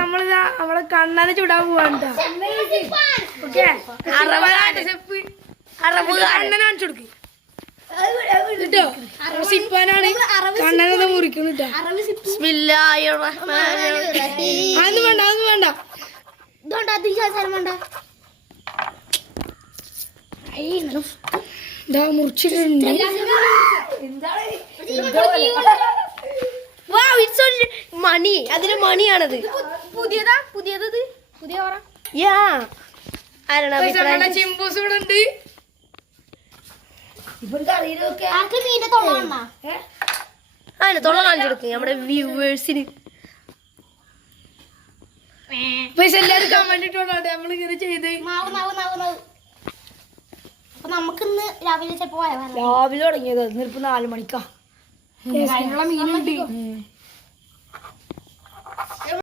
നമ്മളിതാ നമ്മളെ കണ്ണനെ ചൂടാൻ പോവാണ് ഓക്കെ. കണ്ണനെ കാണിച്ചു കൊടുക്ക് കേട്ടോ. സിപ്പാനാണ് കണ്ണനത് മുറിക്കുന്നു. അതൊന്നും വേണ്ട, അതൊന്നും വേണ്ട. ഇതാ മുറിച്ചിട്ടുണ്ട്. മണി, അതിന് മണിയാണത്. പുതിയതാ, പുതിയത് പുതിയ പറ. ചിമ്പൂസ് ഇവിടെ ഉണ്ട്. തൊള്ള കാണിച്ചു കൊടുക്കും നമ്മുടെ വ്യൂവേഴ്സിന്. പൈസ എല്ലാരും കമന്റ് ഇട്ടോട്ടെ നമ്മളിങ്ങനെ ചെയ്ത്. അപ്പൊ നമുക്കിന്ന് രാവിലെ ചിലപ്പോ രാവിലെ തുടങ്ങിയത് ഇന്നിപ്പോ 4 മണിക്കാ. മീനുണ്ട്.